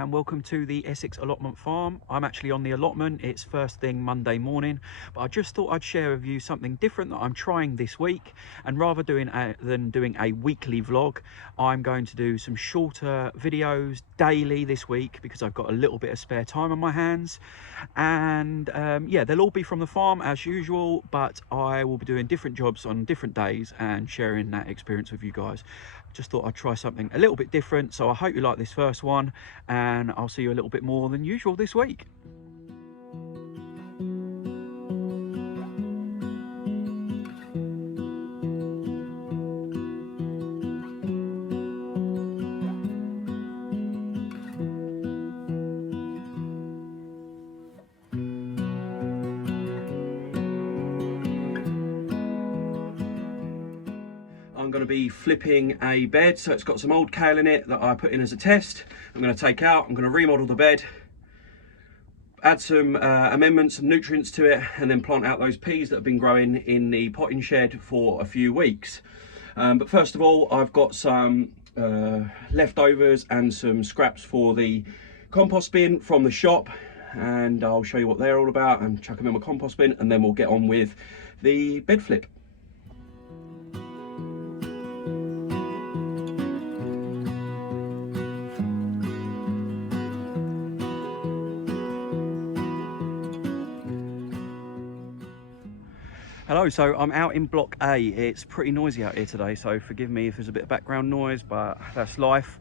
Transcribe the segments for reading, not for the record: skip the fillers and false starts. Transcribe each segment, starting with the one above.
and welcome to the Essex Allotment Farm. I'm actually on the allotment. It's first thing Monday morning, but I just thought I'd share with you something different that I'm trying this week. And rather than doing a weekly vlog, I'm going to do some shorter videos daily this week because I've got a little bit of spare time on my hands. And yeah, they'll all be from the farm as usual, but I will be doing different jobs on different days and sharing that experience with you guys. Just thought I'd try something a little bit different, so I hope you like this first one, and I'll see you a little bit more than usual this week. I'm going to be flipping a bed, so it's got some old kale in it that I put in as a test. I'm going to take out, I'm going to remodel the bed, add some amendments and nutrients to it, and then plant out those peas that have been growing in the potting shed for a few weeks. But first of all, I've got some leftovers and some scraps for the compost bin from the shop, and I'll show you what they're all about and chuck them in my compost bin, and then we'll get on with the bed flip. Hello, so I'm out in block A. It's pretty noisy out here today, so forgive me if there's a bit of background noise, but that's life.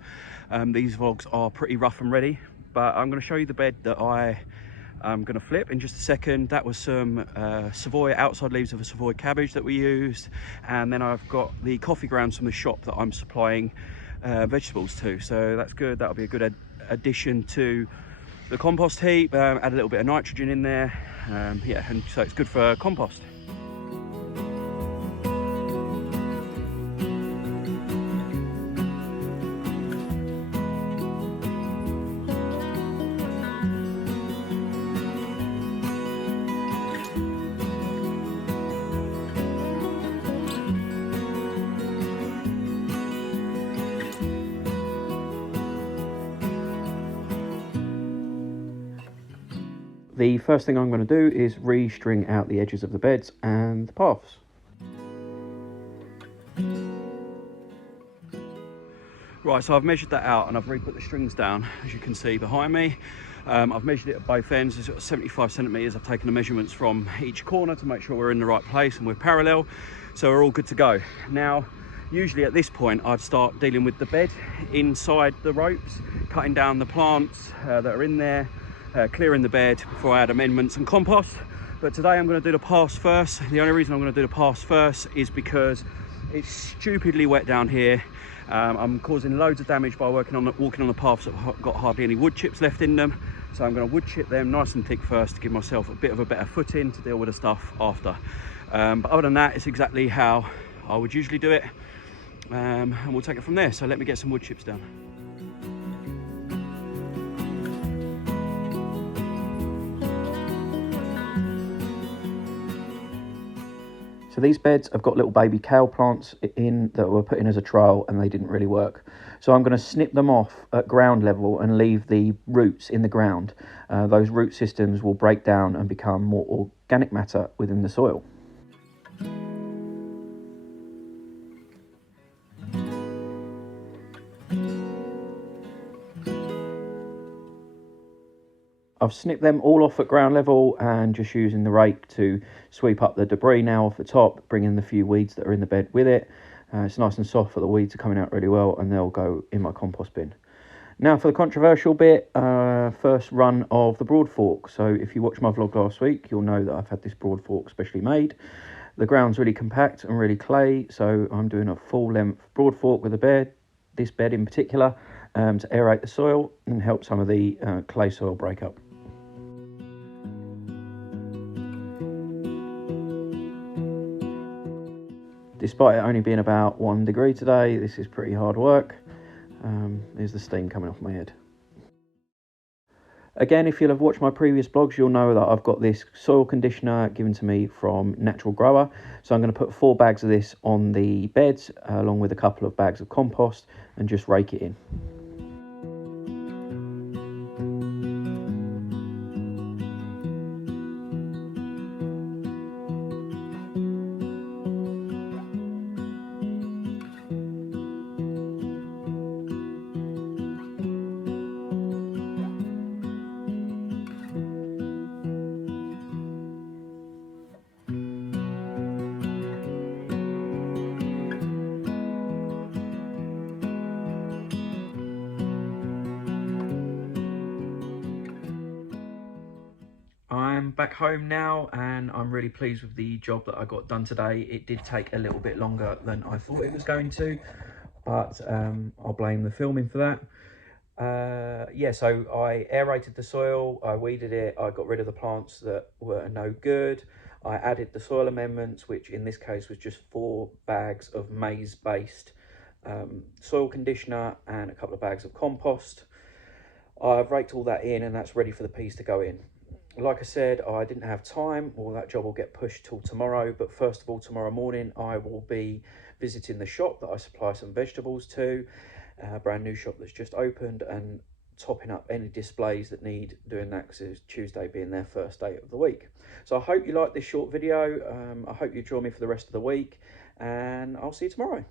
These vlogs are pretty rough and ready, but I'm going to show you the bed that I am going to flip in just a second. That was some Savoy, outside leaves of a Savoy cabbage that we used, and then I've got the coffee grounds from the shop that I'm supplying vegetables to, so that's good. That'll be a good addition to the compost heap. Add a little bit of nitrogen in there, yeah, and so it's good for compost. The first thing I'm going to do is re-string out the edges of the beds and the paths. Right, so I've measured that out and I've re-put the strings down, as you can see behind me. I've measured it at both ends. It's got 75 centimetres. I've taken the measurements from each corner to make sure we're in the right place and we're parallel, so we're all good to go. Now, usually at this point I'd start dealing with the bed inside the ropes, cutting down the plants that are in there, clearing the bed before I add amendments and compost. But today I'm going to do the paths first. The only reason I'm going to do the paths first is because it's stupidly wet down here. I'm causing loads of damage by walking on the paths that have got hardly any wood chips left in them, so I'm going to wood chip them nice and thick first to give myself a bit of a better footing to deal with the stuff after. But other than that, it's exactly how I would usually do it, and we'll take it from there. So let me get some wood chips down. So these beds have got little baby kale plants in that were put in as a trial and they didn't really work. So I'm going to snip them off at ground level and leave the roots in the ground. Those root systems will break down and become more organic matter within the soil. I've snipped them all off at ground level and just using the rake to sweep up the debris now off the top, bringing the few weeds that are in the bed with it. It's nice and soft, but the weeds are coming out really well and they'll go in my compost bin. Now for the controversial bit, first run of the broad fork. So if you watched my vlog last week, you'll know that I've had this broad fork specially made. The ground's really compact and really clay, so I'm doing a full length broad fork with the bed, this bed in particular, to aerate the soil and help some of the clay soil break up. Despite it only being about 1 degree today, this is pretty hard work. There's the steam coming off my head. Again, if you'll have watched my previous blogs, you'll know that I've got this soil conditioner given to me from Natural Grower. So I'm going to put 4 bags of this on the beds, along with a couple of bags of compost, and just rake it in. am back home now, and I'm really pleased with the job that I got done today. It did take a little bit longer than I thought it was going to, but I'll blame the filming for that. Yeah, so I aerated the soil, I weeded it, I got rid of the plants that were no good. I added the soil amendments, which in this case was just 4 bags of maize-based soil conditioner and a couple of bags of compost. I've raked all that in, and that's ready for the peas to go in. Like I said, I didn't have time, or that job will get pushed till tomorrow, but first of all, tomorrow morning I will be visiting the shop that I supply some vegetables to, a brand new shop that's just opened, and topping up any displays that need doing that, because it's Tuesday being their first day of the week. So I hope you like this short video. I hope you join me for the rest of the week, and I'll see you tomorrow.